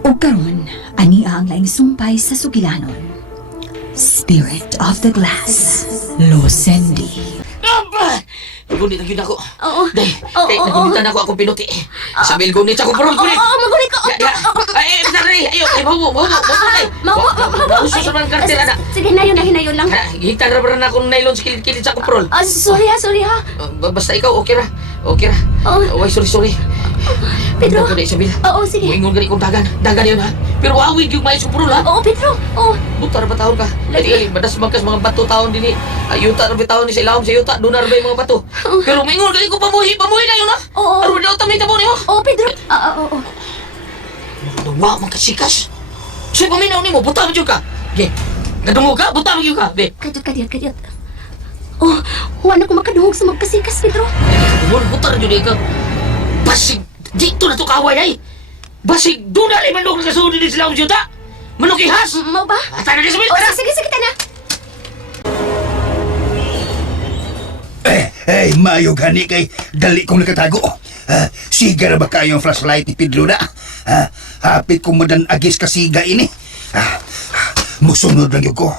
O karon, ania ang laing sumpay sa sugilanon. Spirit of the Glass, Losendi. Aba! Nagunit na yun ako. Oo. Day, Oo, nagunitan ako akong pinuti. Sabi gunit ako, purong gunit. magulit ko. Ay, sorry. Ayaw, mahubo, ay. Mauso sa mga kartela na. Sige, nayon lang. Hitan na ba na akong nylon sa kilid-kilid sa kuprol? Sorry ha. Basta ikaw, okay ra. Ay, sorry. Pedro. Ako na, Isabel. Oo, sige. Muingon gani kong dagan yun ha. Pero awid yung mais kuprol ha. Oo, Pedro. Oo. Buta na ba taon ka? Lagi. Badas magkas mga bato taon din Ayuta na ba taon ni sa ilawom sa yuta. Doon na ba yung mga bato? Pero mingon gani ko pamuhi na yun ha. Oo. Aron daw tamay tabo niyo. Oo, Pedro. Oo. Duwa, magkasikas. Sa'yo paminaw ni mo, buta mo ka. Ge, kadungo ka, buta mo ka. Be, Kadyot. Oh, wala ko makadungog sa magkasikas, Pedro. buta na yun ka. Basig, dito na to kaway na Basig, doon na rin manok na kasunod din sila akong yuta. Manok ihas. Mau ba? Ata na din sa Oh, sige, tana. Mayo gani kay dali kong nakatago. Siga na ba kayo ang flashlight ni Pedro na? Hapit kong madan agis kasiga ini. Musunod lang yun ko.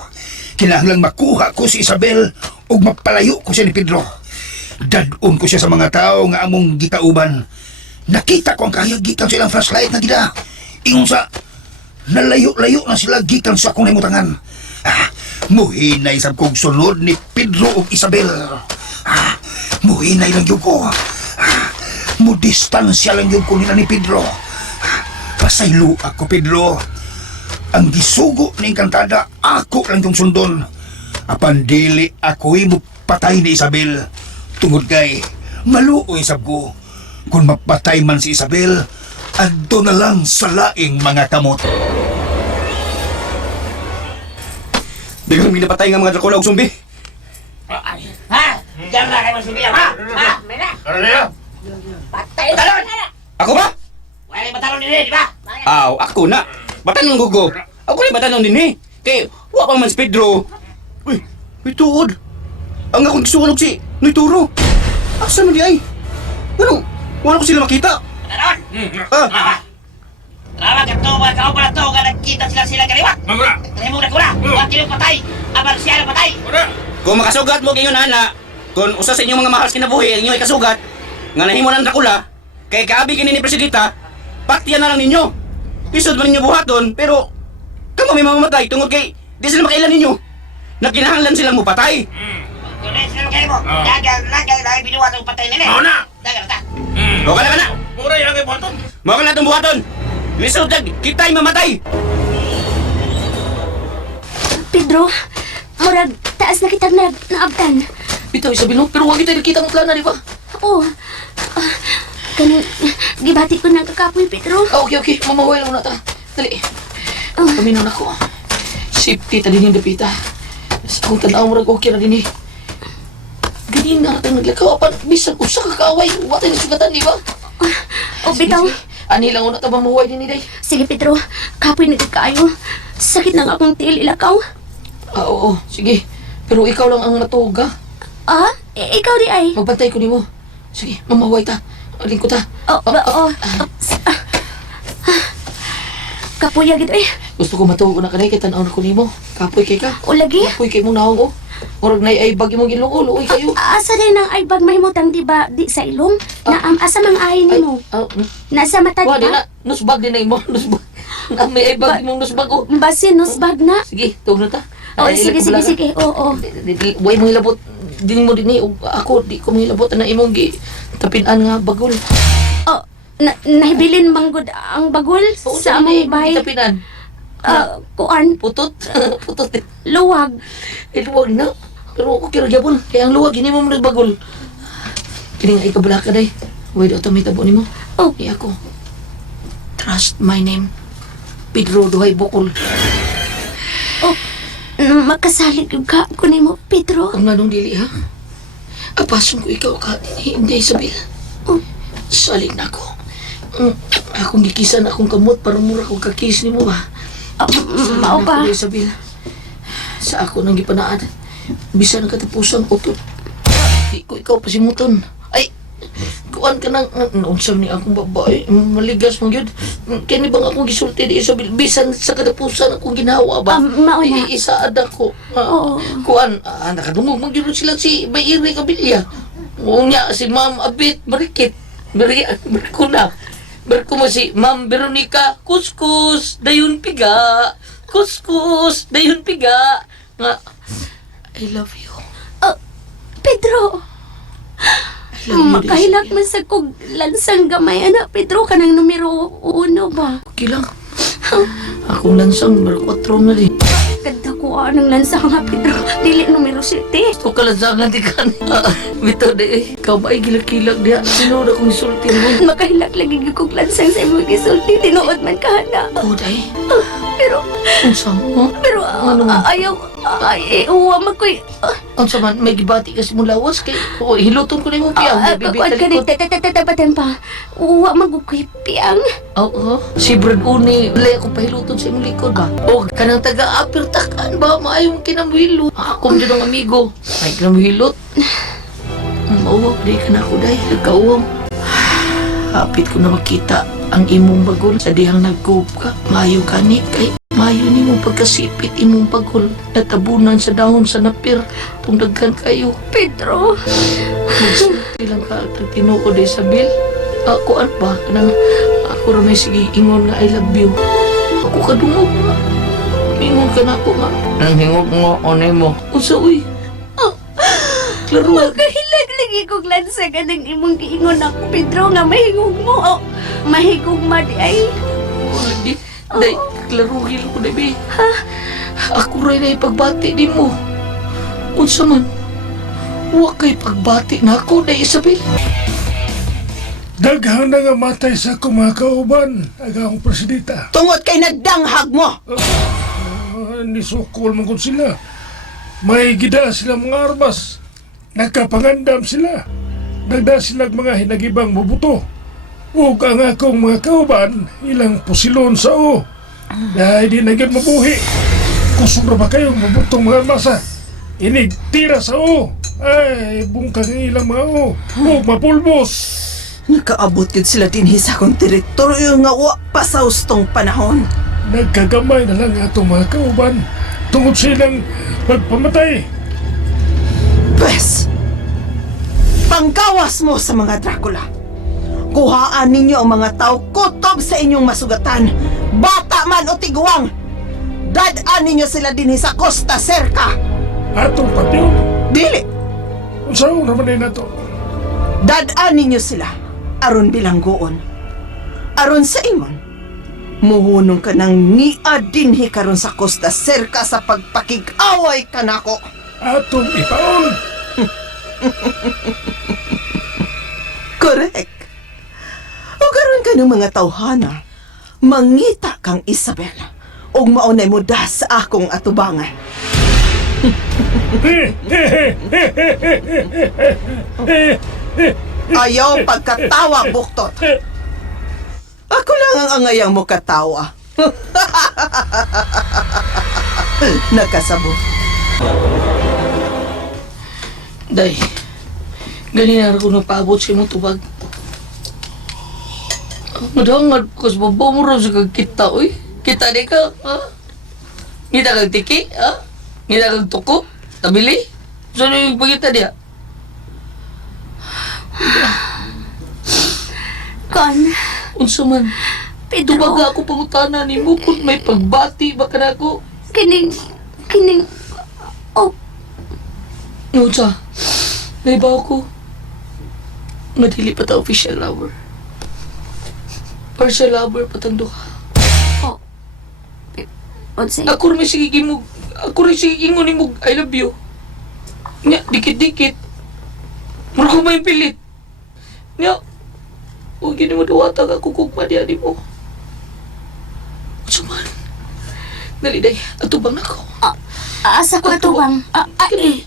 Kinahanglang makuha ko si Isabel o mapalayo ko siya ni Pedro. Dadon ko siya sa mga tao nga among gitauban. Nakita ko ang kaya gikan silang flashlight na gida. Ingon sa nalayo-layo na sila gikan sa akong namutangan. Muhinay sa kong sunod ni Pedro o Isabel. Muhinay lang yun ko. Mudistansya lang yun ko nila ni Pedro. Pasaylo ako, Pedro. Ang gisugo ni Encantada, ako lang yung sundon. Apan dili ako'y mupatay ni Isabel. Tungod kay maluoy sab ko. Kung mapatay man si Isabel, adto na lang sa laing mga kamot. Di ka namin napatay nga mga Dracula o zombie. Ha? Diyan na kayo masubiyan, ha? Ano na yan? Patay talon! Ako ba? Wala yung matalon din di ba? Aw, ako na. Batanong gugo. Ako rin batanong din eh. Kay, wala pa man si Pedro. Uy, may tuod. Ang akong gisunog si Noituro. Asa man di ay? Ano? Wala ko sila makita. Talon! Tawag ka to, mga kaupa na to, nga nagkita sila kaliwa. Mamura! Kaya mo na kula, huwag kayo patay. Abang siya na patay. Kung makasugat mo kayo na, kung usa sa inyong mga mahal kinabuhi, inyo ikasugat, nga nahimo ng Dracula, kay kaabi kini ni Presidita, paktiyan na lang ninyo. Isod man ninyo buhaton, pero kamo may mamamatay tungod kay di sila makailan ninyo. Nakinahanglan silang mupatay. Kung na sila kayo mo, dagang lagi binuwa ng patay nila. Oo na! Dagang ta. O ka na ba na? Mura yan kay Bonton! Mao ka na itong buhaton. Lisod dag, kita'y mamatay. Pedro, murag taas na kitag naabtan. Bitaw, Isabel, no? Pero huwag kita nakita ng plana, di ba? Oo. Kaning gibati ko ng kakapoy, Pedro. Okay. Mamaway lang muna ta. Dali. Paminaw na ko. Safety ta din yung dapita. Sa akong tanaw mo okay na din eh. Ganyan na natin naglakaw. Bisan usa ka kaaway. Watay na sugatan, di ba? O, bitaw. Ani lang una ta mamaway din ni Day. Sige, Pedro. Kapoy na kaayo. Sakit ng akong tiil ilakaw. Oo. Sige. Pero ikaw lang ang matuog, ha? Ikaw di ay. Magbantay ko ni mo. Sige, mamaway ta. Aling ko ta. Kapoy agad eh. Gusto ko matuog na kanay kay tanaw na ko ni mo. Kapoy kay ka. O lagi. Kapoy kay mong naong, oh. Murag na ay bag imong ginoo. Luoy kayo. Asa rin ang ay bag mahimutang di ba di sa ilong? Na asa mang ay ni mo? Nasa mata Wa, di di ba? na. Nusbag din na imo. Nusbag. Na may ay bag imong nusbag, oh. Basin, nusbag na. Sige, tuog na ta. O, sige. Oo. Way mo hilabot. Din mo din eh. Ako, di ko mo hilabot na imong tapinan nga bagol. Oh, nahibilin manggod ang bagol sa among bahay. Tapinan. Kuan, Putot. Putot. luwag. Luwag na. Pero ako kira gyapon. Kaya ang luwag, hindi mo mo nagbagol. Kini nga ikabala ka day. Way daw may tabo ni mo. Oh. Iya ako. Trust my name. Pedro Duhay Bukol. Makasalig yung ka kunin mo, Pedro. Ang nanong dili ha. Apason ko ikaw ka. Hindi Isabel. Salig na ako. Akong gikisan akong kamot para mura akong kakis ni mo ba? Mao ba? Isabel. Sa ako nang gipanaan. Bisa ng katapusang utot. Di ko ikaw pasimuton. Ay! kuan ka nang unsa ni akong babae maligas man gyud. Kini bang akong gisulti di Isabel bisan sa kadapusan akong ginawa ba? Mauna. Isaad ako. Oo. Kuan nakadungog man gyud sila si Bayiri Kabilya. Unya si Ma'am Abit Marikit. Berkuna. Berkuma si Ma'am Veronica Kuskus dayon piga. Kuskus dayon piga. Nga I love you. Pedro, I love you, makahilak Isabel. man sa kog lansang gamay, anak. Pedro, ka ng numero 1 ba? Okay lang. Akong lansang numero 4 na din. Ganda ko ng lansang nga, Pedro. Dili numero 7. Ito ka lansang nga di ka. Bito de ikaw ba ay gilag-gilag diya? Sino na kong isulti mo? Makahilak lagi kog lansang sa imong gisulti. Tinuod man ka, anak. Oo, day. Pero, Unsa mo? pero, Ano man? ayaw, uwa makoy. Unsa man, may gibati kasi mo lawas kay hiluton ko na yung piyang. Kuwan ka ni, tatabatan pa. Uwa magukoy piyang. Oo. Si Brad Uni, wala akong pahiluton sa imong likod ba? O, kanang taga-apirtakan ba? Maayong kinamuhilot. Ako dyan ang amigo. May kinamuhilot. Oo, di ka na ako, day. Nagkauwang. Hapit ko na makita ang imong bagol sa dihang nagkup ka. Mayo ka ni kay mayo ni mo pagkasipit imong bagol. Natabunan sa dahon sa napir. Tungdagkan kayo. Pedro, Magsulti lang ka at tinuod Isabel. Ako ano ba? Kanang ako rin may sige ingon nga I love you. Ako kadungog nga. Ingon ka na ako nga. Nang hingog mo, onay mo. Unsa uy? Klaro. makahilag lagi kog lansang ka ng imong giingon ako, Pedro, nga mahigog mo. Oh, mahigog ma di ay. Di, day, klaro hilo ko na be. Ako rin ay pagbati di mo. Unsa man? Huwag kay pagbati na ako, day Isabel. Daghan na nga matay sa kumakauban, agawang presidenta. Tungod kay nagdanghag mo. Nisukol man gud sila. May gida sila mga armas. Nagkapangandam sila. Nagda sila mga hinagibang bubuto. Ug ang akong mga kauban, ilang pusilon sa o. Dahil di na gyud mabuhi. Kusog na ba kayong mabutong mga armasa? Inig tira sa o. Ay, bungkag ang ilang mga o. Ug mapulbos. Nakaabot yun sila din sa akong teritoryo nga wa pa sa hustong panahon. Nagkagamay na lang atong mga kauban tungod silang pagpamatay. Pwes, panggawas mo sa mga Dracula. Kuhaan ninyo ang mga tao kutob sa inyong masugatan. Bata man o tiguang. Dadaan ninyo sila din sa Costa Cerca. Atong patyon. Dili, Unsaon naman din nato? dadaan ninyo sila. Aron bilanggoon. Aron sa imon. Muhunong ka ng nia dinhi karon sa Costa Cerca sa pagpakig-away ka nako. Atong ipaon. Correct. O karon ka ng mga tawhana, mangita kang Isabel, o maunay mo da sa akong atubangan. Ayaw pagkatawa, buktot. Ako lang ang angayang mo katawa. Nakasabot. Day, ganyan na ako napaabot sa imong tubag. Madangad ko sa baba mo rin sa kagkita, uy. Kita di ka, ha? Ngita kag tiki, ha? Ngita kag tuko, tabili. Saan yung pagkita diya? Kon, Unsa man, Pedro, tubaga ako pangutana ni mo kung may pagbati ba ka na ako. kining, oh, Unsa, naibaw ko. Madili pa ta official lover. Partial lover pa tang duha. unsay, Ako rin sige gimog. Ako rin sige ingon ni mog I love you. Nya dikit-dikit. Mura ko may pilit. Nya huwag yun mo duwatag ako kugma diya di mo. Suman. Dali day, atubang na ko. asa ko atubang.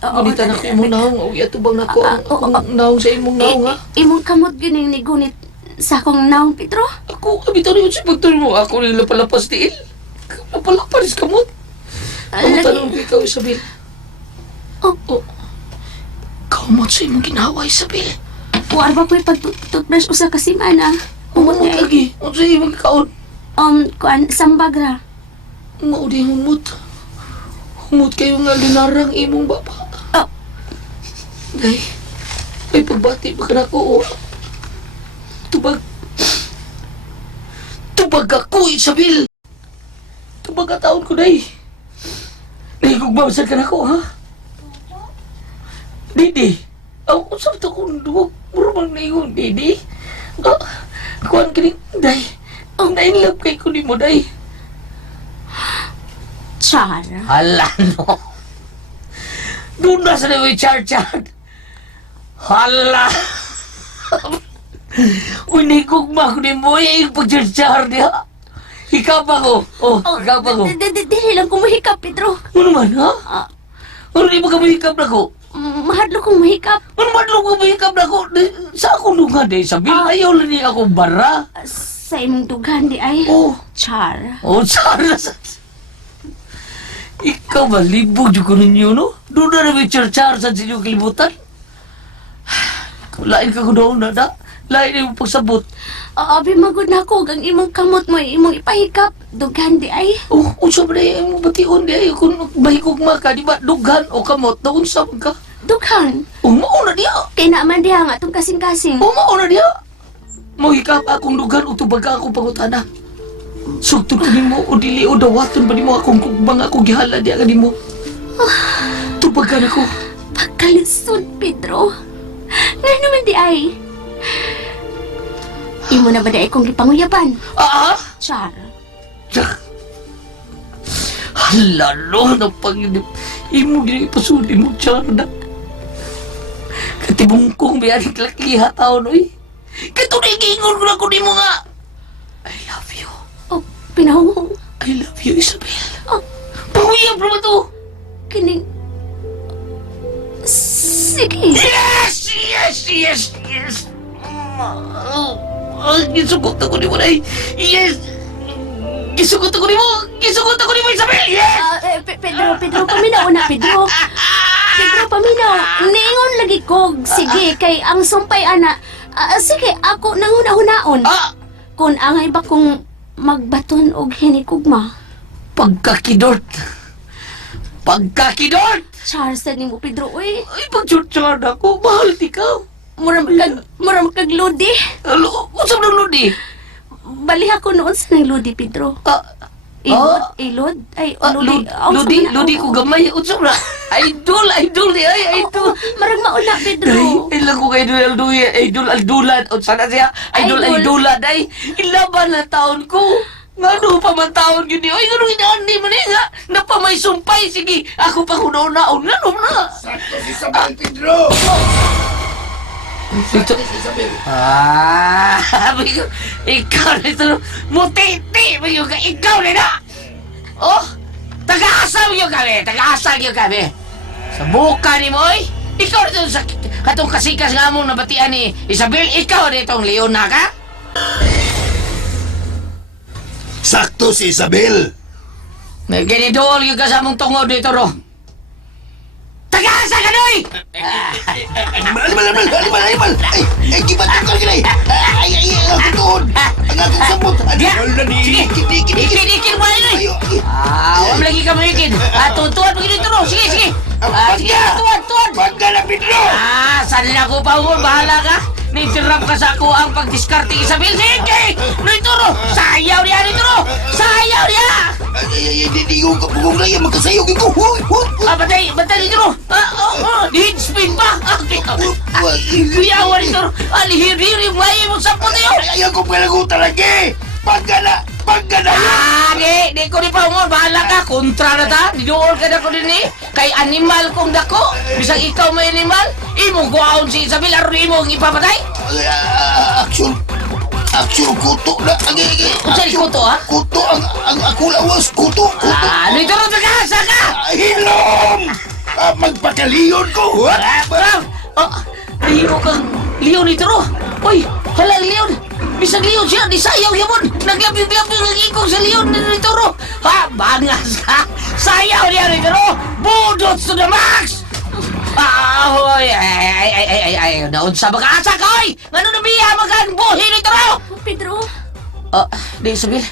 Gunita na ko imong naong. Uy, atubang na ko. Ang naong sa imong naong ha. Imong kamot gining ni gunit sa akong naong, Pedro. Ako, abito rin yung sipagtol mo. Ako rin lapalapas tiil. Lapalapas kamot. Ang tanong ko ikaw, Isabel. Oh. Kamot sa imong ginawa, Isabel. War ba ko'y pag-toothbrush usa ka semana? Humot Humot ay, lagi. Ang sa'yo magkaon. kuan, sambag ra. Mao di humot. Humot kayo nga linarang imong baba. Oh. Day, may pagbati ba ka na ko? Tubag. Tubag ako, Isabel. Tubag ka taon ko, day. Nahigugbawasan ka na ko, ha? Didi. Ako, sabi ito kong duwag. Murumang na yung Didi. Kuhan ka rin, day. Ang nainlove kay ko ni mo, day. Char. Hala, no. Doon na sa naman, Char. Hala. Unigugma ko ni mo, yung pag-char niya. Ikaw pa ko. Ikaw pa ko. Dili lang ko mahikap, Pedro. Ano man, ha? Ano di ba ka mahikap na ko? Mahadlo kong mahikap. Ano man lang ko mahikap na ko? Sa akong lugar, day. Sabi, ayaw lang niya akong bara. Sa imong dughan di ay. Oh. Char. Char na sa... Ikaw ba, libog yung ko ninyo, no? Doon na namin char sa inyong kalibutan. Lain ka ko doon na, da. Lain na yung pagsabot. Abi magod na ako, gang imong kamot mo, imong ipahikap. Dughan di ay. Unsa ba na yung bation di ay? Kung mahigog ka, di ba? Dughan o kamot, na unsa ka? Dughan. Mauna diya. Kay naman diha nga itong kasing-kasing. Mauna diya. Mahikap akong dughan o tubag ka akong pangutana. Sugtod ko nimo o dili o dawaton ba nimo akong kugbang ako gihala di ka nimo. Tubagan ako. Pagkalisod, Pedro. Nga naman di ay. Imo na ba di ay kong ipanguyaban? Char. Hala, no, ng Panginoon. Imo gini ipasuli mo, Charna. Katibong kong biyaring lakiha tao, no, eh. Katunay kaingon ko na ko nimo nga. I love you. Oh, pinahungong. I love you, Isabel. Oh, Panguyab naman to. kining... Sige. Yes! Gisugot ako ni mo, Nay. Yes! Gisugot ako ni mo, Isabel! Yes! Pedro, paminaw na, Pedro. Pedro, paminaw. Niingon lagi ko. Sige, kay ang sumpay, ana. Sige, ako nanguna-hunaon. Kung angay ba kung magbaton og hinikugma? Pagkakidort! Charles, ni mo, Pedro, uy. Ay, pag-churchan ako, mahal di ka. Muram kag lodi. Alo, usap ng lodi. Bali ako noon sa nang lodi, Pedro. Ilod? Ay, lodi. Lodi ko gamay. Usap na. Idol di ay, idol. Marag mauna, Pedro. Ay, ilang ko kay Idol Aldulan. O sana siya, Idol Aldulan. Ay, ilaban na taon ko. Nga pa man taon yun. Ay, ganun inaani man nga. Napamay sumpay. Sige, ako pa kunaon-naon. Nga na. Sakto si Isabel, Pedro! Ito. Ikaw na ito. Mutiti. Ikaw na na. Oh, taga-asa mo yung kami. Sa buka ni mo, oy. Ikaw na ito sa katong kasikas nga mong nabatian ni Isabel. Ikaw na itong leon na ka. Sakto si Isabel! May ginidool yung kasamong tungod dito, ro. Taga-asa ka, Noy! Alimal! Ay, kibatukal ka na eh! Ay, ang akong tuhod! Ang akong sabot! Sige! Ikid mo na, Noy! Huwag lagi ka malikid! Tuwan mo dito, ro! Sige! Sige, tuwan! Wag ka na, Pedro! Saan na ako pa, bahala ka! Nitirap ka sa ako ang pagdiskarte, Isabel! Sige! Noy, turo! Sayaw niya, Noy, turo! Sayaw niya! Hindi ko kapugong na yan, magkasayog ko! Batay dito, hit spin pa! Kuyawan dito, alihiri, may mo sa puti yun! Ayaw ko palagutan lagi! Pagka na yan! Di ko di pa mo, bahala ka, kontra na ta, didool ka na ko din eh, kay animal kong dako, bisang ikaw may animal, imo guawon si Isabel, aron imo ang ipapatay? Action, kuto na! Unsa ni kuto, ha? Kuto, ang ako lawas, kuto! Dito rin tagasa ka! Hilom! Magpakaliyon ko! Nahimo kang Leon ito, ro! Uy, hala, Leon! Bisang Leon siya, di sayaw yamon! Naglapit-lapit ng ikong sa Leon nito, ro! Ha, bangas ka! Sayaw niya nito, ro! Budot to the max! Ahoy! Ay! Naunsa ba ka asa ka, oy? Ngano na biya magan buhi nito raw? Pedro, Di Isabel.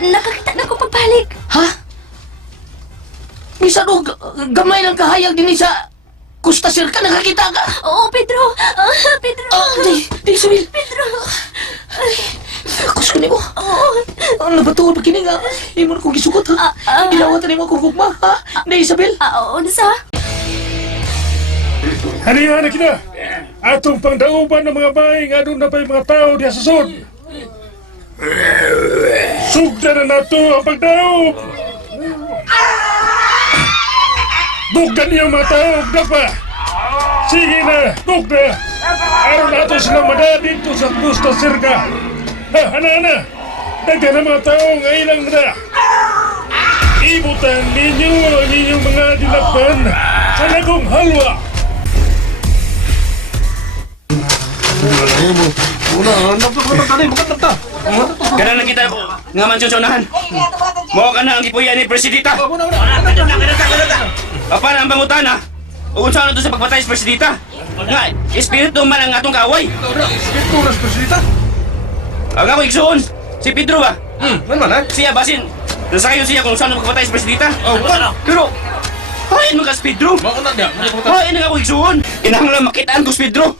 nakakita na ko pagbalik. Ha? Misa do, gamay lang kahayag din sa Costa Circa, nakakita ka? Oo, Pedro. Pedro. Di Isabel. Pedro. Kus ko nimo. Oo. Ang nabatuol pa kini nga. Imo na kong gisugot ha. Ilawatan nimo akong gugma ha. Di Isabel. Oo, sa? Hanihan na kita! Atong pangdauban ng mga bahay nga doon na pa'y mga tao diya sa sod. Sugda na nato ang pagdaob! Dugdan niyo mga tao, gapa! Sige na, dugda! Araw nato silang mada dito sa Costa Circa. Hana! Dagdan na mga tao nga ilang na! Ibutan ninyo ang inyong mga dilakban sa lagong halwa! Kana lang kita nga mansyon sa unahan. Mo ka na ang gipuyan ni Presidita. Apan ang pangutana, ug unsa na to sa pagpatay sa Presidita? Nga, espiritu man ang atong kaaway. Ang ako igsuon, si Pedro ba? Siya basin, nasayon siya kung saan magpatay sa Presidita. Pero, hain mo ka si Pedro. Hain na ako igsuon. Kinahanglan makitaan ko si Pedro.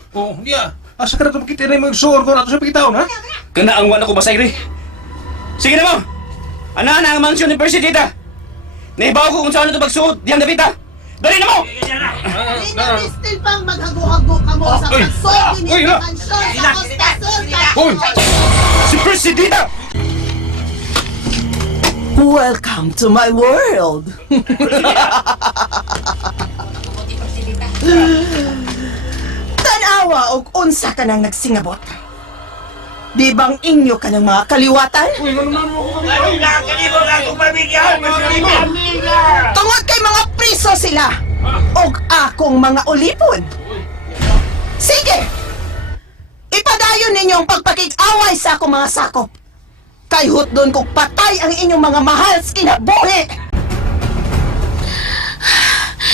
Asa ka na ito makita na yung suor ko na ito sa pagkitaon, ha? Kana ang wala ko basayri. Sige na mo. Ana ang mansyon ni Presidita. Nahibaw ko kung saan ito magsuot. Diyan Davita. Dali na mo! Still pang maghago-hago ka mo sa pagsod din yung mansyon sa Costa Circa. Si Presidita! Welcome to my world! Tanawa og unsa ka nang nagsingabot. Di bang inyo ka ng mga kaliwatan? Tungod kay mga priso sila og akong mga ulipon. Sige! Ipadayon ninyo ang pagpakig-away sa akong mga sakop. Kay hut doon kung patay ang inyong mga mahal sa kinabuhi.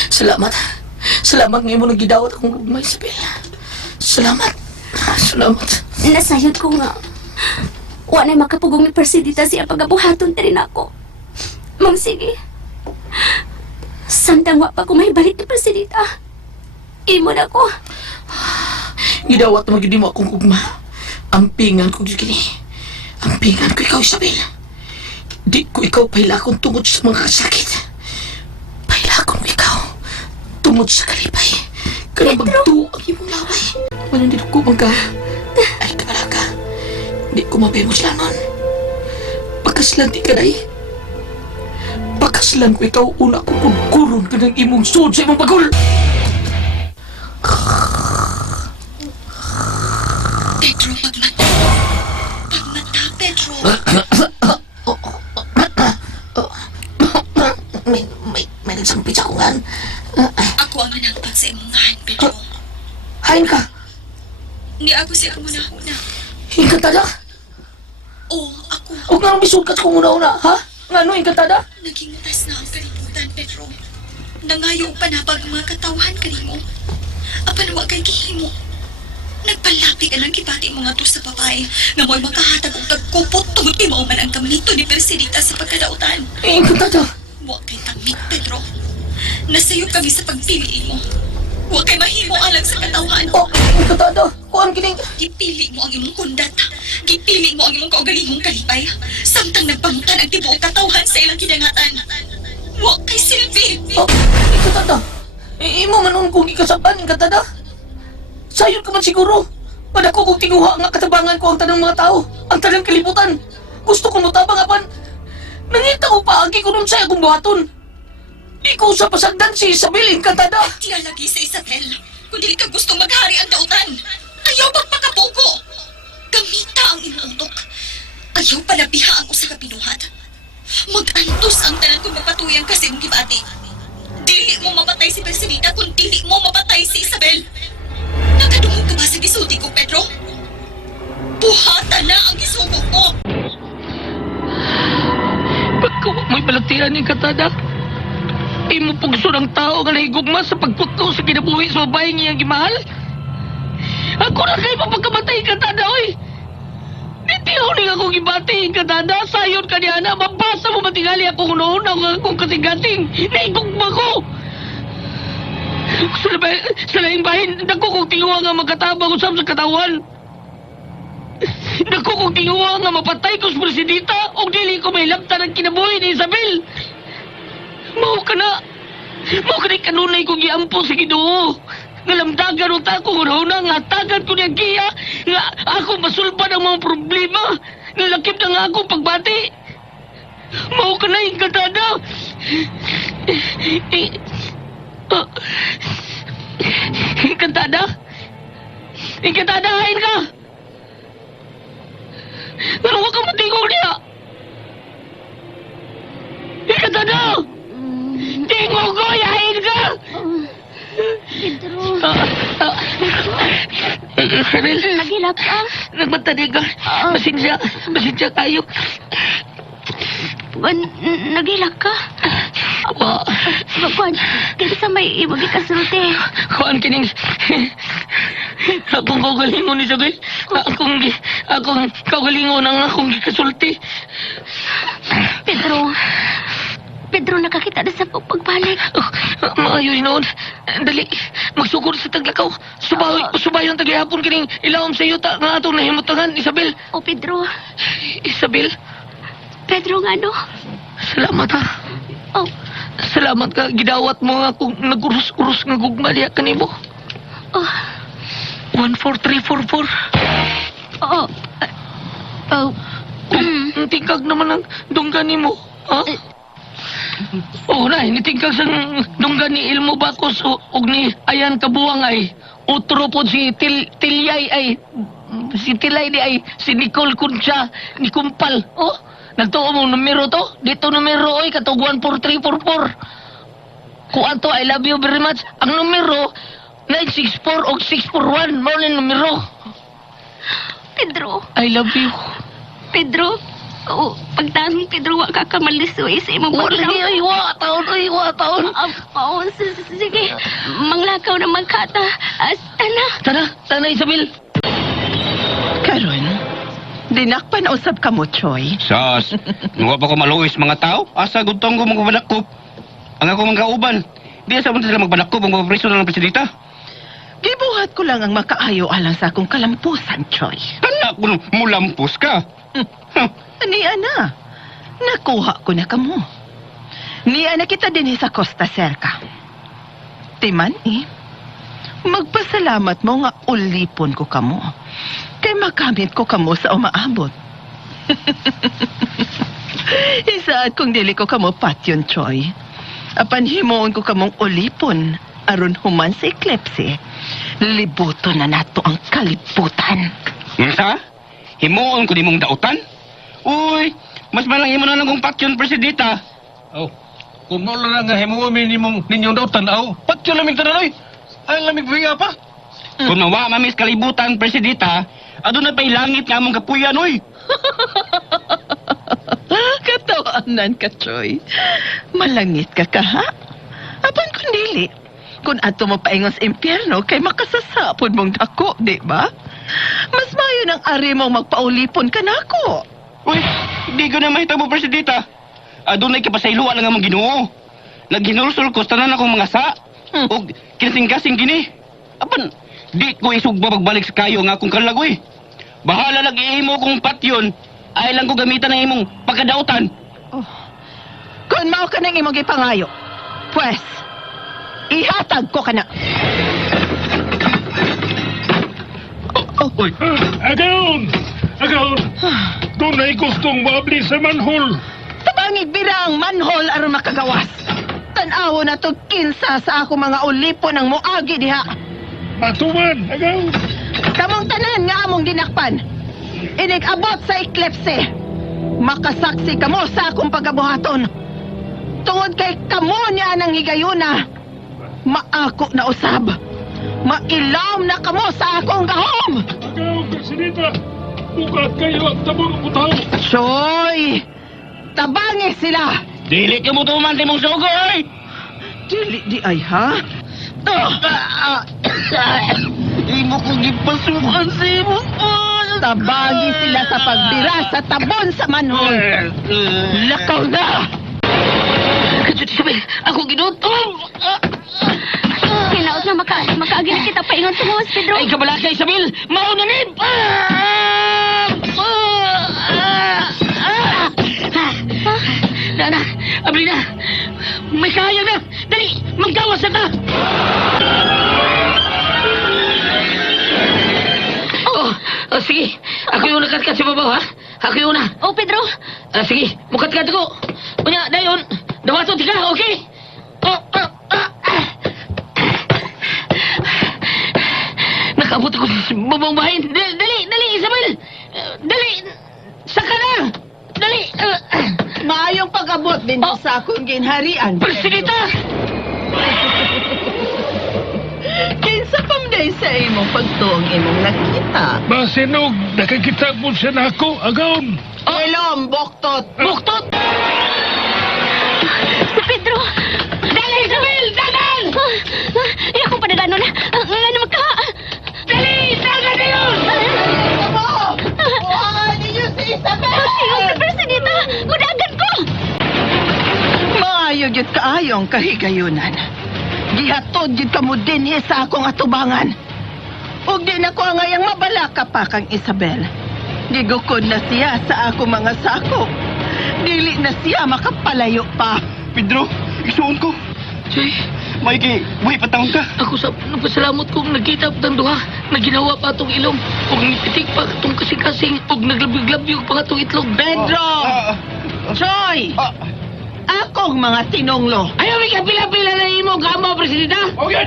Salamat. Salamat ngayon mo nang gidawat akong gugma, Isabel. Salamat. Nasayod ko nga. Wa na makapugong ni Presidita siya pagabuhaton rin ako. Mang sige. Samtang wa pa ko may balik ni Presidita. Imo na ko. Gidawat na magiging mo akong gugma. Ampingan ko gini. Ampingan ko ikaw, Isabel. Di ko ikaw pailakon tungod sa mga kasakit. Pailakon ko ikaw tungod sa kalipay. Kaya magtuo ang iyong laway. Manandito ko magka. Ay, kabalaga. Di ko mapemos lang nun. Pakaslan di ka na eh. Pakaslan ko ikaw una ko kung ka ng imong sud sa imong bagol. Pedro, pagmata. Pagmata, Pedro. May nagsampit sa kungan. Ako ang manangpag sa imungahan, Pedro. Hain ka. Ni ako siya muna-una. Inkantada? Oo, ako. Huwag nga nang bisugat kung una-una, ha? Nga no, inkantada? Naging utas na ang kalibutan, Pedro. Nangayo pa na pag mga katawhan ka mo. Apan wa kay gihimo. Nagpalapi ka ng kibati mga to sa babae nga mo'y makahatag og tagkupot tungod kay mao man ang kamlito ni Presidita sa pagkadautan. Inkantada? Wa kay tamik, Pedro. Nasayop kami sa pagpili mo. Wa kay mahimo alang sa katawhan. Oh, inkantada. Kuhan kining... Gipili mo ang imong kundat. Gipili mo ang imong kaugalingong kalipay. Samtang nagpangutan ang tibuok katawhan sa ilang kinangatan. Wa kay silbi. Oh, inkantada. Imo man nung kung ikasaban, inkantada. Sayon ka man siguro. Padako kong tinguha nga katabangan ko ang tanang mga tao. Ang tanang kalibutan. Gusto ko mutabang apan. Nangita ko pa agi ko nun sa akong buhaton. Di ko sa pasagdan si Isabel, inkantada. Diya lagi sa Isabel. Kung dili ka gusto maghari ang dautan. Ayaw magpakapugo. Gamita ang imong utok. Ayaw palabiha ang usa ka pinuhat. Mag-antos ang tanan kung magpatuyang kasi mong gibati. Dili mo mapatay si Presidita kung dili mo mapatay si Isabel. Nakadungog ka ba sa gisulti ko, Pedro? Buhata na ang gisugog mo! Ba't ko mo'y palagtiran ni inkantada? Imo pugso ng tao nga nahigugma sa pagputlo sa kinabuhi sa babae niyang gimahal? Ako na kayo mapagkamatay ka, tada, oy! Nitiyaw ni ako gibati ka, tada, sayon ka niya na, mabasa mo matingali ako noon ang akong kasigating, nahigugma ko! Sa laing bahin, naku kong tinguha nga magkatabang usap sa katawan. Naku kong tinguha nga mapatay ko sa presidita o dili ko may labta ng kinabuhi ni Isabel. Mao ka na kanunay kong giampo sa Ginoo. Ngalamdagan o tako nga nga tagan ko niya giya nga ako masulban ang mga problema. Nalakip na nga akong pagbati. Mao ka na inkatada. Inkatada? Inkatada, hain ka! Pero huwag kang matingog niya! Inkatada! Tingog ko, yahin ka! Pedro, Isabel, nagilak ka? nagmatanig ka. Masensya kayo. Nagilak ka? Kuan, kinsa may ibagi kasulti. Kuan kining akong kagalingon, Isabel. Akong kagalingon ang akong gikasulti. Pedro, nakakita na sa pagbalik. Maayoy noon. Dali, magsugod sa taglakaw. Subayon taglihapon kining ilawom sa iyo nga atong nahimutangan, Isabel. O Pedro, Isabel, nga no? salamat ha. Oh, Salamat ka, gidawat mo nga kung nagurus-urus nga gugma diya kanimo. oh, 14344. oh, oh, Ang tingkag naman ang dunggan nimo, ha? Oo na, nitingkag sa dunggan ni Ilmo Bacos o ni Ayan Kabuang ay utro po si Tilyay ay si Tilay di ay si Nicole Concha ni Kumpal. Oh, nagtuo mo numero to? Dito numero oy katog 14344. Kuan to, I love you very much. Ang numero 964 o 641 mo na numero. Pedro, I love you. oh, pagtanong Pedro, wa ka kamalisway sa imong Wala paglaw. niyo, wa taon. Oo, sige, manglakaw na magkata. Tana, Isabel. Karon, dinakpan usab ka mo, Choy. Sas, nuwa pa ko maluwis mga tao. Asa gutong ko magbabalakop. Ang ako mga kauban. Di asa mo sila magbalakop ang mga preso ng presidenta. Gibuhat ko lang ang makaayo alang sa akong kalampusan, Choy. Tanda ko mulampos ka. Niya na. Nakuha ko na kamo. Niya na kita din sa Costa Cerca. Timan magpasalamat mo nga ulipon ko kamo. Kay makamit ko kamo sa umaabot. Isaad kong dili ko kamo patyon, Choy. Apan himoon ko kamong ulipon aron human sa eklipse. Libuto na nato ang kalibutan. Sa? Himuon ko di mong dautan? Uy, mas malang imo na lang kong patyon, presidenta. Oh, kung mo lang nga himuwi ninyong daw tanaw, patyo lamig tananoy. Ay lamig buhiya pa. Kung nawa mamis kalibutan, presidenta, adun na pa'y langit nga mong kapuyan, uy. Katawanan ka, Choy. Malangit ka ha? Apan kung dili, kung ato mo paingon sa impyerno, kay makasasapon mong dako, di ba? Mas mayo ng ari mong magpaulipon ka nako. Uy, di ko na mahitabo, presidenta. Adun na'y kapasayloa lang ang mga Ginoo. Naghinulsol ko sa tanan akong mga sa. O kinasing-kasing gini. Apan, di ko isugba pagbalik sa kayo nga akong kalagoy. Bahala lang iimo kong patyon, ay lang ko gamitan ng imong pagkadautan. Oh. Kung mao ka nang imong ipangayo, pues, ihatag ko ka na. Uy, Agaon! Doon na gustong maabli sa manhole. Tabangig birang manhole aron makagawas. Tanawo na to kinsa sa ako mga ulipon ng muagi diha. Matuman, agaon! Kamong tanan nga among dinakpan. Inig-abot sa eklipse. Makasaksi kamo sa akong pagabuhaton. Tungod kay kamo niya nang higayuna. Maako na usab. Mailam na kamo sa akong gahom. Agaon, Presidenta! Bukat kayo ang tabang butaw! Choy! Tabangi sila! dili ka mo tuman timong sugo, oy. Dili di ay ha? Imo kong ipasukan sa imo. Tabagi sila sa pagbira sa tabon sa manhol. Lakaw na! Kadyo Isabel, ako ginutom! Kinaot na makaagi na kita paingon sa mga Pedro. Ay, kabala ka Isabel! Maunanin! Nana, abli na! May kaya na! Dali, maggawas na ka! Sige, ako yung nakat sa babaw, ha? Ako yung na. Oh, Pedro. Sige, mukat-kat ako. Unya, dayon, dawato tika, okay? Nakabot ako sa babang bahay. Dali, Isabel! Dali! Saka na! Dali! Maayong pag-abot din sa akong ginharian. Presidenta! Kinsa pamday sa imong pagtuong imong nakita. Masinog, nakakita mo siya na ako, agaon. Ilom, boktot. Buktot! Si Pedro. Dali, Isabel! Dagan! Ay, ako pa nagano na. Ano magka? Dali! Dagan na yun! Buhangan ninyo si Isabel! Ingon ka, Presidenta. Mudagan ko. Maayo gyud kaayong kahigayunan. Gihatod gyud kamo dinhi sa akong atubangan. Ug di na ko angayang mabala ka pa kang Isabel. Gigukod na siya sa ako mga sako. Dili na siya makapalayo pa. Pedro, isuon ko. Joy, May buhay patawag ka. ako sa nagpasalamat kong nagkita pa ng duha na ginawa pa itong ilong ug nipitik pa itong kasing-kasing ug naglabyog-labyog pa itong itlog. Pedro! Choy! Akong mga tinonglo. Ayaw may kapila-pila na imo, gamo, Presidenta! Okay.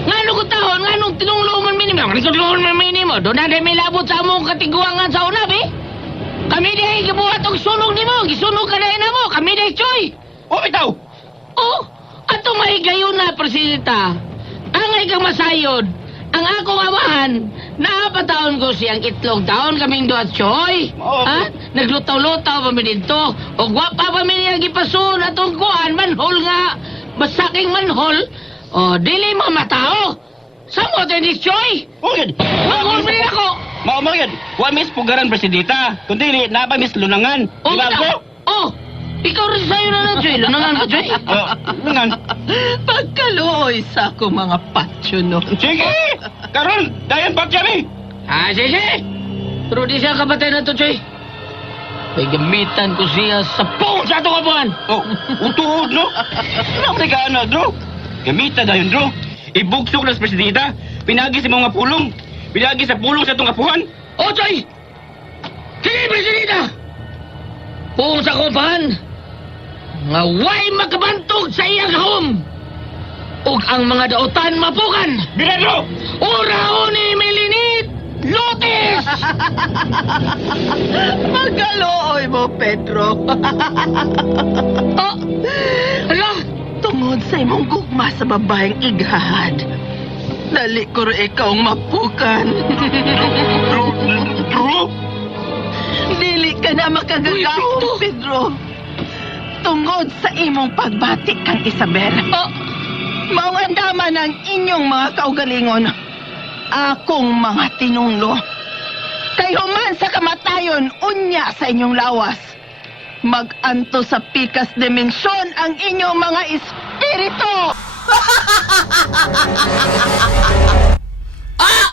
Ngano ko tahon, nganong tinunglo man minimo, nganong man minimo, doon na may labot sa among katiguangan sa unab, eh! Kami di gibuhat og sunog nimo, gisunog ka na mo, kami di Choy! O, bitaw! Oh, ato mahigayon na, Presidenta. Angay kang masayod. Ang akong amahan, naapataon ko siyang itlog taon kaming duat, Choy. Oo. Ha? Naglutaw-lutaw pa mi dito. O gwapa pa mi niya gipasun atong kuhan, manhol nga. Basaking manhol. O, dili mo matao. Samo tayo ni Choy. Okay. Manhol mo ako. Mao yan. Wa miss pugaran presidenta. Kundi na ba miss lunangan. O, Di ba ko? oh, ikaw rin sa'yo na lang, Choy. Lunangan ka, Choy. Lungan. Pagkaluoy sa ako mga patyo nun. Sige! Karon, dayan pa kami. Ah, sige! Pero di siya kapatay na to, Choy. May gamitan ko siya sa pong sa itong kabuhan. Oh, utuod, no? Naman ka, ano, Dro? Gamita dayon, Dro. Ibugsok na sa presidenta. Pinagi sa mga pulong. Pinagi sa pulong sa itong kapuhan. O, Choy! Sige, Presidenta! Pong sa kumpahan, nga way makabantog sa iyang home. Ug ang mga dautan mapukan. Bila, Dro! Uraon ni Melinit Lotes! Pagkaluoy mo, Pedro. Oh, hala! Tungod sa imong gugma sa babaeng ighahad. Dali ko rin ikaw mapukan. Dro? Dili ka na makagagahong, Pedro. Tungod sa imong pagbatik kang Isabel. Maungandaman ang inyong mga kaugalingon. Akong mga tinunglo. Kay human sa kamatayon, unya sa inyong lawas. Mag-anto sa pikas dimensyon ang inyong mga espiritu.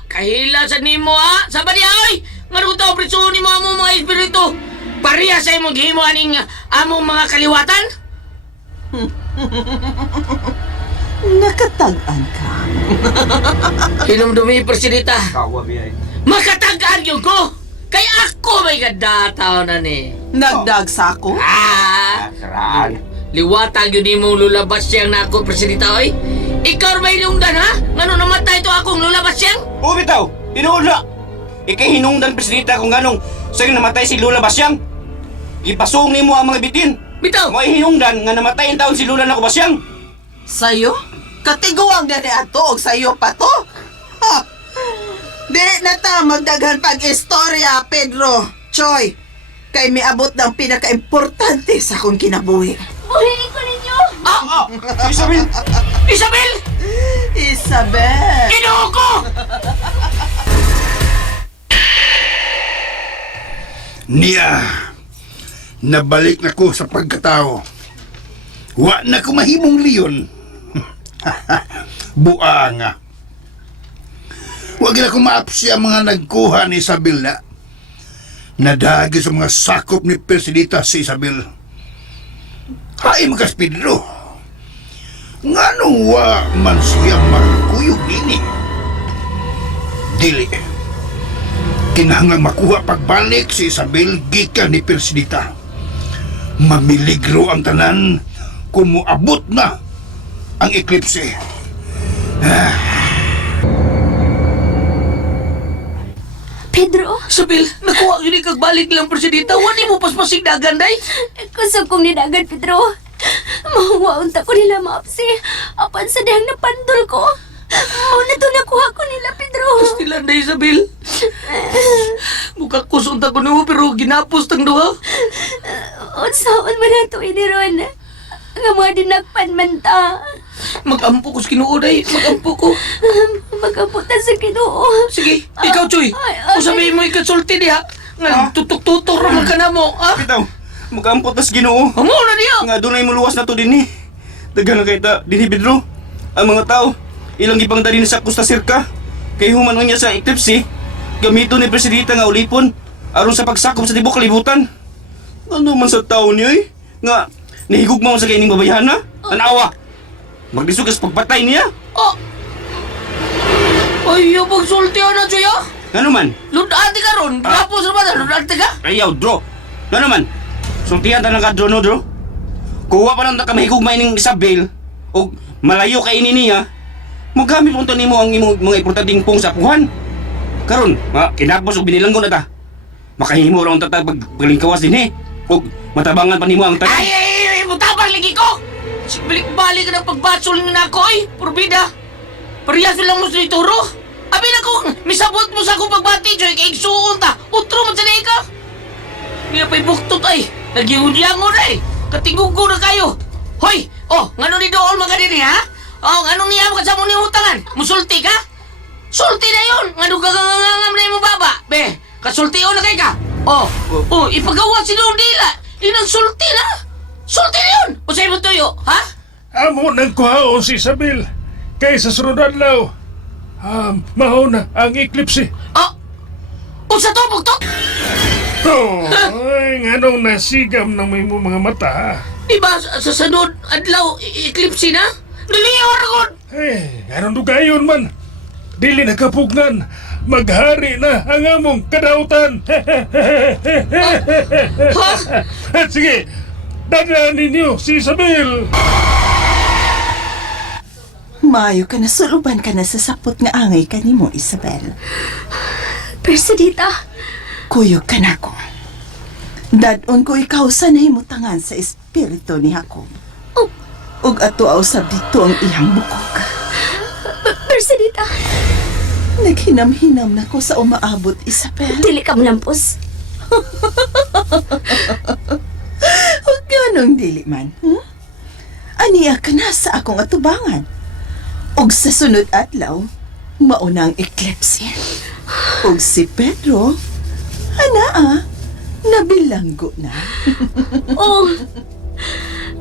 Kahila sa nimo, Sabi niya, oy! Nga rin preso ni mo among mga espiritu. Pariya sa imong gihimo aning among mga kaliwatan? Nakatagan ka. Hinumdumi, Presidenta. Kawa, biyay. Makatagaan yun ko! Kay ako may gandataw na ni. Nagdagsa ko? Saraan. Liwatag yun ni mong lulabas siyang na ako, Presidenta, oy. Ikaw may lungdan, ha? Ngano namatay to akong lulabas siyang? O, bitaw! Tinuod na! Ikay hinungdan presidenta kung ganong sa'yo namatay si Lola Basyang. Ipasong ni mo ang mga bitin. Bitaw! Mo hinungdan nga namatay ang taon si Lola na ko Basyang. Sa'yo? Katiguang na ni ato og sa'yo pa to? Ha! Di na ta magdaghan pag-istorya, Pedro. Choy, kay miabot ng pinaka-importante sa akong kinabuhi. Buhin ko ninyo. Isabel! Isabel! Isabel! Ginoo ko! Niya, nabalik na ko sa pagkatao. Wa na ko mahimong leon. Buanga. Wag na ko maapsi ang mga nagkuha ni Isabel na nadagi sa mga sakop ni Persidita si Isabel. Hay magas Pedro. Nganong wa man siya magkuyog ini? Dili. Kinahanglan makuha pagbalik si Isabel gikan ni Persidita. Mamiligro ang tanan kung moabot na ang eklipse. Pedro, Isabel, nakuha gini kag balik lang Persidita. Wani mo paspasig dagan, day. kusog kong nidagan, Pedro. Mahuwaon ta ko nila maapsi. Apan sa dihang napandol ko. Mauna to nakuha ko nila, Pedro. Pastilan, day, Isabel. Mukha kusunta ko nimo pero ginapos tang duha. Unsaon man nato iniron. Nga mga dinagpan man ta. Magampo ko sa Ginoo, day. Magampo ko. Magabutan sa Ginoo. Sige, ikaw, Choy. Kung sabihin mo ikasulti diha, nga tutok-tutok raman ka na mo, ha? Bitaw, mag-ampot na sa Ginoo. Amo na diha! Nga doon ay muluwas na to din Dagan na kay ta, din Pedro. Ang mga tao, ilang ipang dali sa Costa Circa. Kay human niya sa eklipse, gamito ni Presidita nga ulipon, aron sa pagsakop sa tibok kalibutan. Ano man sa tao niyo nga, nahigog mo sa kaining babayahan na? Anawa! Magdisugas pagpatay niya? Oh! Ay, yung pagsulti na, Choy, ha? Ano man? Ludante ka ron. Tapos naman, ludante ka? Ayaw, Dro. Ano man? Sultihan ta ng kadro, no, Dro? Kuha pa lang na kamahigog maining Isabel o malayo kay ini niya, magamit mo nimo ang imong mga importanteng pong sapuhan. Karon, kinapos og binilanggo na ta. Makahimo ra unta ta paglingkawas din o matabangan pa nimo ang tanan. Ay, mutabang lagi ko! Balik-balik ka ng pagbatsol na ako, ay! Purbida! Parehas lang mo sa ituro! Abi na ko, misabot mo sa akong pagbati, Joy, kay igsuon ta! Utro mo sa ka! Niya pa'y buktot, ay! Nag-iudyangon, ay! Katingugo na kayo! Hoy! Oh, ngano ni Dool mga din, ha? Oh, ngano niya mo kasama ni utangan? Musulti ka? Sulti na yun! Ngano gagangangam na yung baba? Be, kasulti o na kay ka? Oh, ipagawa si Dool Dila! Inang sulti na! Sulti na yun! O sa'yo mo tuyo, ha? Amo nang kuhaon si Isabel. Kay sa sunod adlaw, mahuna ang eklipse. Oh! Unsa to, buktot? Oh, ay, nganong nasigam ng may mo mga mata. Di ba sa sunod adlaw, eclipse na? Diliyor ko! Eh, anong dugayon man? Dili nakapugnan. Maghari na ang among kadautan. Sige, dadaan ninyo si Isabel. Maayo ka na, suluban ka na sa sapot nga angay ka nimo, Isabel. Persidita, Kuyog ka na ko. Dadon ko ikaw sa nahimutangan sa espiritu ni Jacob. Ug atuaw sa dito ang iyang bukog. Persidita, Naghinam-hinam na ko sa umaabot, Isabel. dili ka malampos. Huwag ganong dili man. Aniya ka na sa akong atubangan. Ug sa sunod adlaw, maunang eclipse. Ug si Pedro, nabilanggo na. Oh,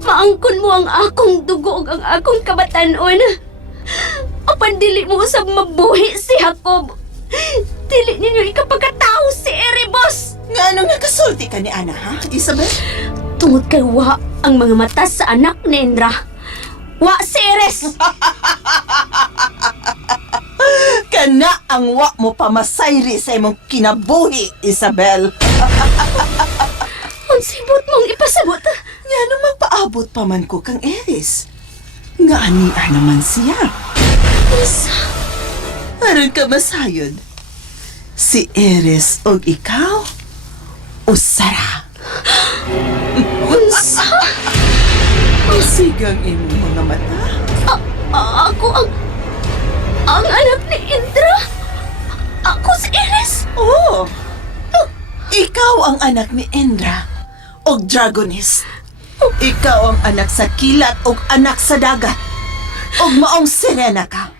maangkon mo ang akong dugo ug ang akong kabatanon. Apan dili mo usab mabuhi si Jacob. Dili ninyo ikapagkatao si Erebos. Nga anong nakasulti ka ni Ana, ha, Isabel? Tungod kay wa ang mga mata sa anak ni Indra. Wa si Eres. Kana ang wa mo pamasayri sa imong kinabuhi, Isabel. Unsibot mong ipasabot. Nga nung magpaabot pa man ko kang Eris. Nga ania naman siya. Unsa? Aron ka masayod. Si Eris o ikaw, usara. Unsa? Sigang imong mga mata. Ako ang anak ni Indra. Ako si Eres. Oo. Ikaw ang anak ni Indra o Dragonist. Ikaw ang anak sa kilat o anak sa dagat. O maong sirena ka.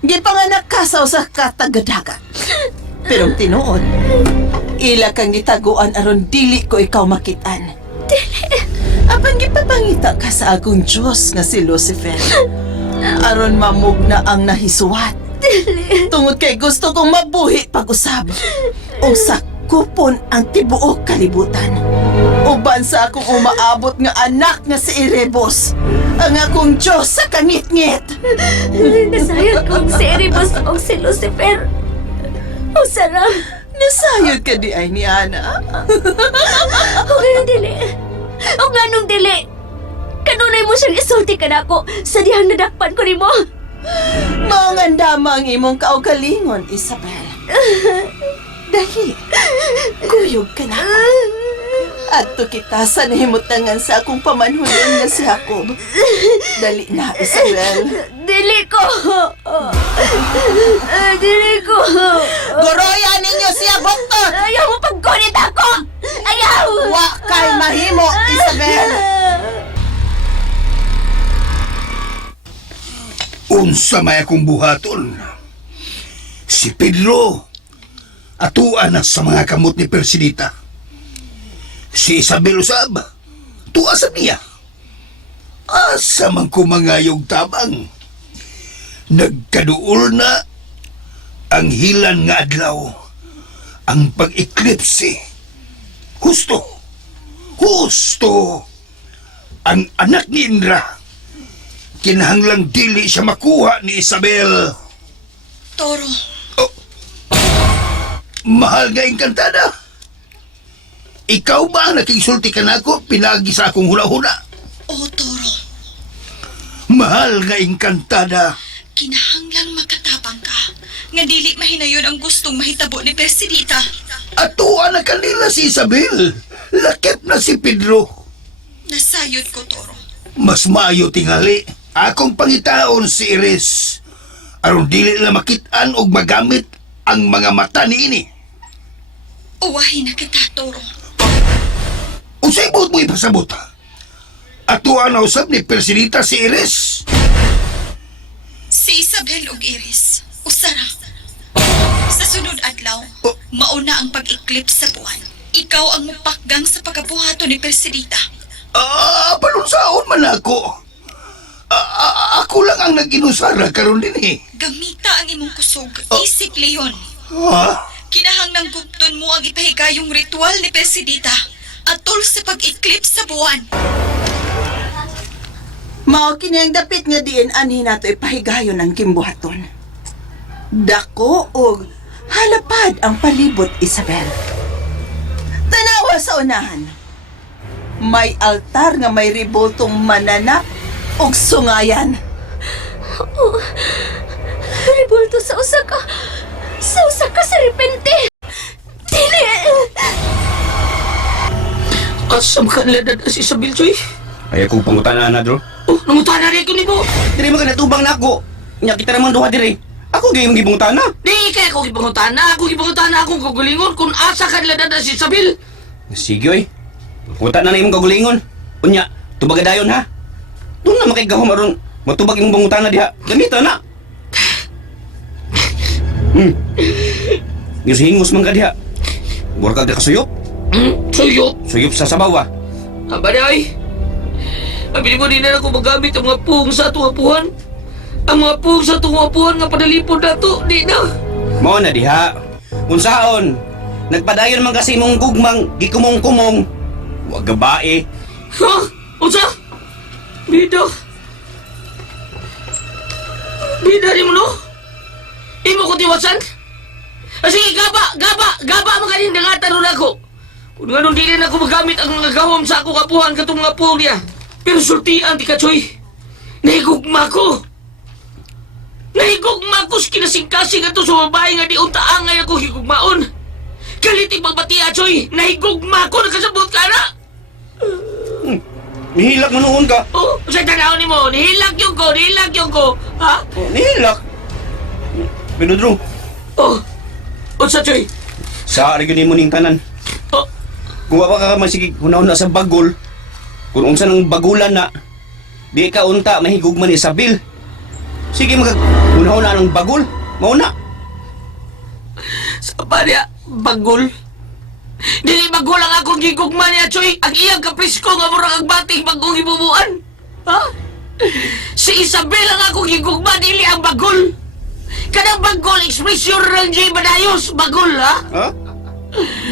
Gipanganak ka sa usa ka taga-dagat. Pero tinuod, ila kang gitaguan aron dili ko ikaw makitaan. Apan gipapangita ka sa akong Diyos nga si Lucifer. Aron mamugna ang nahisuwat. Tungod kay gusto kong mabuhi pag-usab. O sakupon ang tibuok kalibutan. Uban sa akong umaabot nga anak nga si Erebos. Ang akong Diyos sa kangit-ngit. Nasayod kong si Erebus o si Lucifer. O sarang. Nasayod ka di ay ni Ana. O ganun dili. O ganong dili. Kanunay mo siyang isulti ka na ako sa dihang nadakpan ko ni mo. Maong andama ang imong kaugalingon, Isabel. Dali, kuyog ka na ako. Adto kita sa nahimutangan sa akong pamanhunan nga si Jacob. Dali na, Isabel. Dili ko. Dili ko. Goroya ninyo siya, Boktot! Ayaw mo pagkunit ako. Ayaw. Wa kay mahimo, Isabel. Unsa may akong buhaton. Si Pedro, atuan na sa mga kamot ni Persidita. Si Isabel usab, tuwa sa niya. Asa man ko mangayog tabang. Nagkaduol na ang hilan nga adlaw. Ang pag-eklipse. Husto. Husto. Ang anak ni Indra. Kinahanglang dili siya makuha ni Isabel. Toro, Mahal nga engkantada. Ikaw ba ang nakigsulti ka na ako pinagi sa akong hula-hula? o Toro, Mahal nga engkantada. kinahanglang makatapang ka. Nga dili mahinayon ang gustong mahitabo ni Persidita. Atuan na kanila si Isabel. Lakip na si Pedro. Nasayod ko, Toro. Mas maayo tingali. Akong pangitaon si Iris. Aron dili na makitaan og magamit ang mga mata ni ini. Uwahin na kita, Toro. Unsay buot mo ipasabot? Atuan na usab ni Persidita si Iris. Si Isabel ug Iris, usara. Sa sunod adlaw, mauna ang pag-eclipse sa buwan. Ikaw ang mupakgang sa pagkabuhato ni Persidita. Palunsaon man ako. Ako lang ang nag-inusara karon din eh. Gamita ang imong kusog, isik Leon. Ha? Kinahanglang gupton mo ang ipahigayong ritual ni Persidita atol sa pag-eclipse sa buwan. Mao kini ang dapit nga diin anhi nato ipahigayon ang kimbuhaton. Dako og halapad ang palibot, Isabel. Tanawa sa unahan. May altar nga may ribultong mananap og sungayan. Ribulto sa usa ka serpente. Dili. Asam ka nila na si Isabel, Choy? Ay akong pangutana na, Dro. Oh, nangutan na rin ko ni mo. Diri mo ka natubang na ako. Nya kita naman duha diri. Ako gayong gibungtana. Di kaya ako gipangutan na akong kagulingon kung asa ka nila na si Isabel. Sige oy. Puta na imong kagulingon. Unya, tubagadayon ha. Doon na makigahom aron matubag imong bangutana diha. Gamita na. Hingos man ka diha. Mura ka kasuyop. Suyop. Suyop sa sabaw ah. Abaday. Abili mo din na ako magamit ang mga pung sa tuwapuhan. Ang mga pung sa tuwapuhan nga padalipod na to, di na. Mao na diha. Unsaon? Nagpadayon man kasi mong gugmang gikumong-kumong. Wa gabae. Ha? Unsa? Bida. Bida rin mo no? Imo ko tiwasan? Sige, gaba mga rin nangataron ako. Kung nga nung dili na ako magamit ang mga gahom sa ako kapuhan katong mga pung niya. Pero sultian ti Kachoy. Nahigugma ko. Nahigugma ko sa kinasing-kasing ato sa babae nga di untaangay ako higugmaon. Kaliting magbatiya, Choy. Nahigugma ko. Nakasabot ka na. Nihilak na noon ka. Oh, sa tanaw ni mo. Nihilak yung ko. Ha? Oh, nihilak. Pero Dro, Oh. Unsa, Choy? sa arigin mo ning tanan. Oh. Kung wa pa ka masigig hunahuna sa bagol, Kung unsa ng bagulan na, di ka unta mahigugman ni Isabel. Sige, una ng bagul. Mauna. Sa pa niya, bagol. Dili bagol ang akong gigugma niya, Choy. Ang iyang kaprisko nga murag ang bating bagong ibubuan. Ha? Si Isabel ang akong gigugma, dili ang bagol. Kanang bagol, ekspresyon ng J. Badayos, bagol, ha? Ha?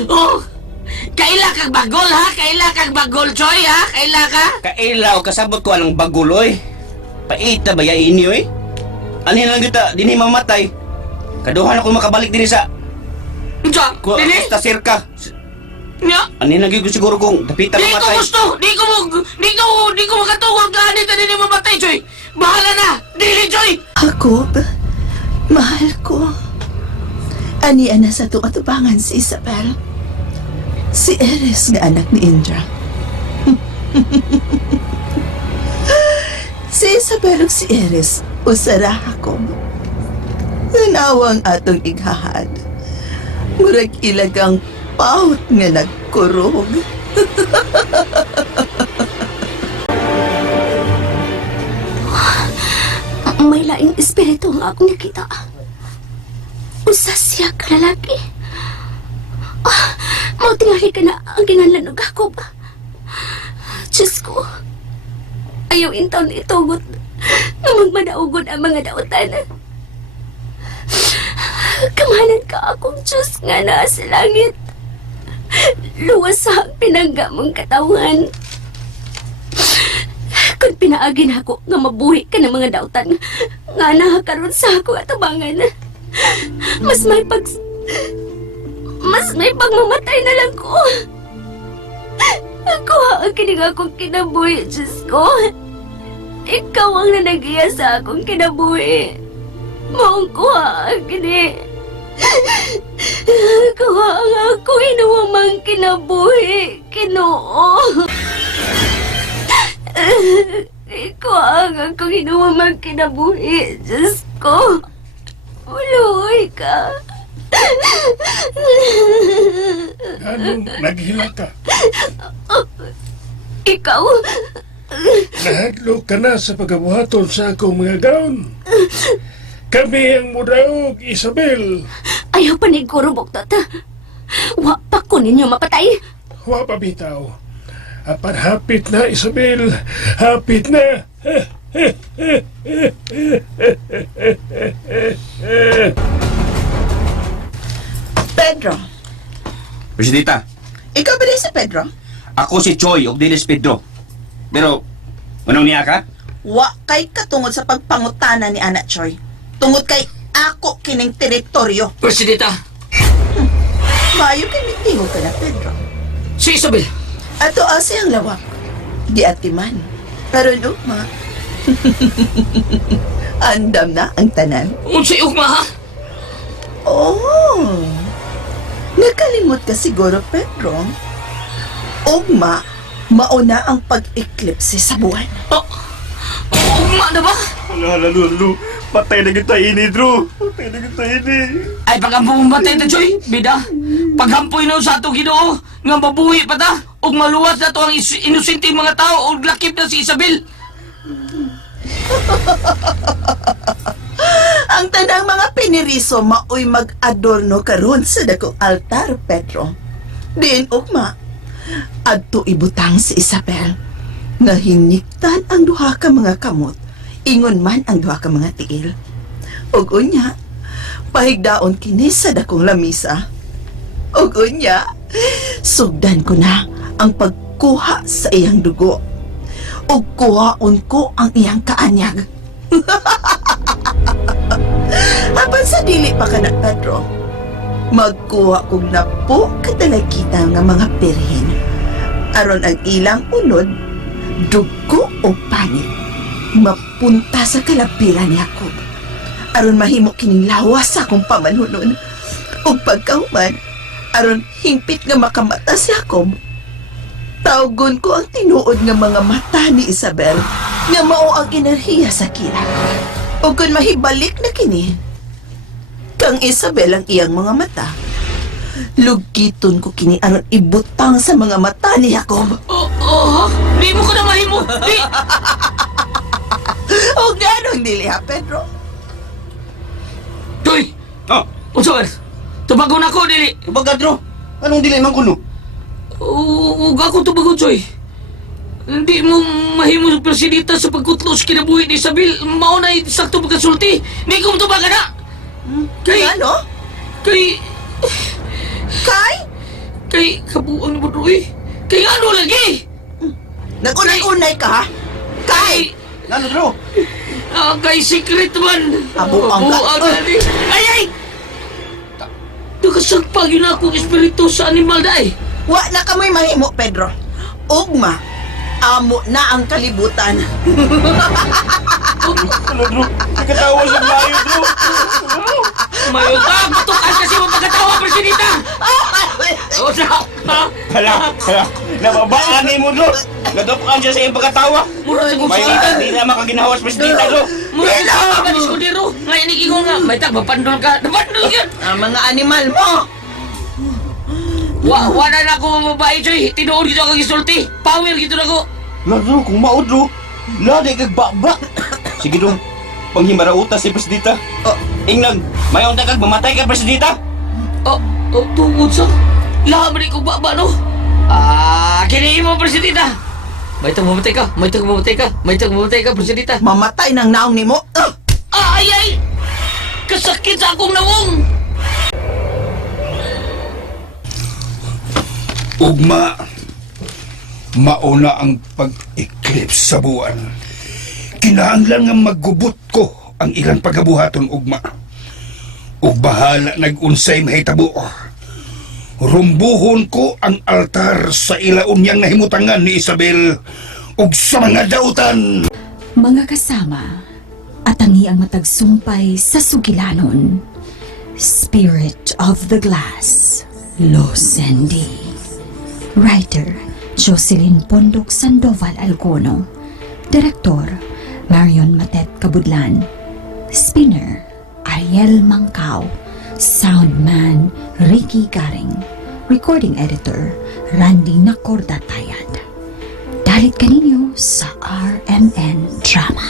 Oh, kaila kang bagol, ha? Kaila kang bagol, Choy, ha? Kaila ka? Kailaw, kasabot ko anong bagul, oy. Paita ba yain niyo, eh? Anin lang kita, di ni mamatay. Kaduhan ako makabalik din sa... Unsa? Dili? Kusta sirka. Nya? Anin lagi ko siguro kung tapita Di ko mamatay. gusto! Di ko makatungod ka anita din yung mamatay, Choy! Bahala na! Dili, Choy! Jacob, mahal ko. Ani ana sa atubangan si Isabel. Si Eres nga anak ni Indra. Si Isabel ug si Eres usara Jacob. Nanawang atong ighahad. Murag ilagang paut nga nagkurog. May laing espiritu nga akong nakita. Usa siya ka lalaki. Mau tingali ka na ang ginganlan og Jacob. Diyos ko, ayaw intaw ni itugot na magmadaugod ang mga dautan. Kamahanan ka akong Diyos nga naa sa langit. Luwas sa pinangga mong katawan. Kung pinaagin ako nga mabuhi ka ng mga dautan, nga nakakaroon sa ako atubangan. Mas may pagmamatay na lang ko. Ako ang kining akong kinabuhi, Diyos ko. Ikaw ang nanagiya sa akong kinabuhi. Maong kuha ang kini. Kuha ang ako inuwamang kinabuhi, Kinoo. Kuha ang ako inuwamang kinabuhi, Diyos ko. Uluoy ka. Anong naghila ka? Ikaw? Nahadlok ka na sa pagabuhaton sa akong mga gaon. Kami ang mudaog, Isabel. Ayaw pa ni Gurubok, Tata. Wa pa ko ninyo mapatay. Wa pa bitaw. Apan hapit na, Isabel. Hapit na. Pedro, Presidita, ikaw ba si Pedro? ako si Choy og Dilis Pedro. Pero, anong niya ka? Wa kay katungod sa pagpangutana ni Anak Choy. Tungod kay ako kining teritoryo. Presidenta, Mayo kay mitingog ka na, Pedro. si Isabel. Ato asi ang lawak. Di atiman. Pero ugma. Andam na ang tanan. Unsay ugma, ha? Oh. Nakalimot ka siguro, Pedro. Ugma, mauna ang pag-eclipse sa buwan. Oh, ugma na ba? Hala, Lulu. Patay na kita ini, Drew. Patay na kita ini. Ay, pagampo mong batay ta, Choy. Bida, pagampoy na sa ato Ginoo nga mabuhi pa ta. Og maluwas na to ang inusinting mga tao og lakip na si Isabel. Ang tanang mga piniriso maoy mag-adorno karon sa dakong altar, Pedro. Diin ugma, adto ibutang si Isabel nga hiniktan ang duha ka mga kamot, ingon man ang duha ka mga tiil. Ug unya, pahigdaon kini sa dakong lamisa. Ug unya, sugdan ko na ang pagkuha sa iyang dugo. Ug kuhaon ko ang iyang kaanyag. Apan sa dili pa ka na, Pedro, magkuha kong napo kadalagita nga mga pirhin. Aron ang ilang unod, dugo o panit, mapunta sa kalapiran ni Jacob. Aron mahimo kining lawas sa akong pamanhunon. O pagkahuman, aron hingpit nga makamata si Jacob. Tawgon ko ang tinuod nga mga mata ni Isabel nga mao ang enerhiya sa kila. O kung mahibalik na kini, kang Isabel ang iyang mga mata, lugiton ko kini aron ibutang sa mga mata ni Jacob. Oh, Di mo ko na mahimo! Di! O ganong dili ha, Pedro? Toy! Oh, Unsa man? Tubagon ako, dili! bagadro. Anong dili man kuno? Ug ako tubagon, Choy. Hindi mo mahimo sa presidenta sa pagkutlos kinabuhi ni Isabel. Mao na sakto pagkasulti. Di ko tubagan na! Kay... Ano? Kay... Kay? Kabuang mo, Roy. Kay ano lagi? Nagunay-unay ka ha? Kay? Ano, Dro? Kay secret man. Kabuang ka. Gani. Ay! Nakasagpag yun akong espiritu sa animal dai. Wa na kamoy mahimo, Pedro. Ugma, amo na ang kalibutan. Ano, Dro? Nakatawa sa layo, Dro. Mayo ka, matukan kasi mo pagkatawa, Presidenta. O sa... Hala. Nababaan ni mo, Dro. Nadupukan siya sa iyong pagkatawa. Mura sa May Presidenta. hindi naman kaginawas presidenta, Dro. Mura sa Presidenta, ba ni Skudero? Ngayon ikingon nga, may tag, mapandol ka. Napandol yan. Ang mga animal mo. Wala na ako mababae, Choy. Tinuod gito ako gisulti. Power gito na ko. La, Dro, kung mao, Dro. Ladi kag bakbak. Sige, Dro. Panghimara utas si presidenta. Oh. Ingnan, mayon ta kag mamatay ka, presidenta. Tungod sa... Lahat ba ko ba, no? Kini mo, Presidenta. May tag mamatay ka, may tag mamatay ka, may tag mamatay ka, Presidenta. Mamatay ng naong ni mo. Ay! Kasakit sa akong nawong! Ugma, mauna ang pag-eclipse sa buwan. Kinahanglan nga maggubot ko ang ilang pagabuhaton, ugma. Ug bahala nag-unsay mahitabo. Rumbuhon ko ang altar sa ilaon niyang nahimutangan ni Isabel ug sa mga dautan. Mga kasama, atangi ang matagsumpay sa sugilanon. Spirit of the Glass, Losendi. Writer, Jocelyn Pondok Sandoval Alcono. Direktor, Marion Matet Kabudlan. Spinner, Ariel Mangkao. Soundman, Ricky Garing. Recording Editor, Randy Nacordatayad. Dalit kaninyo sa RMN Drama.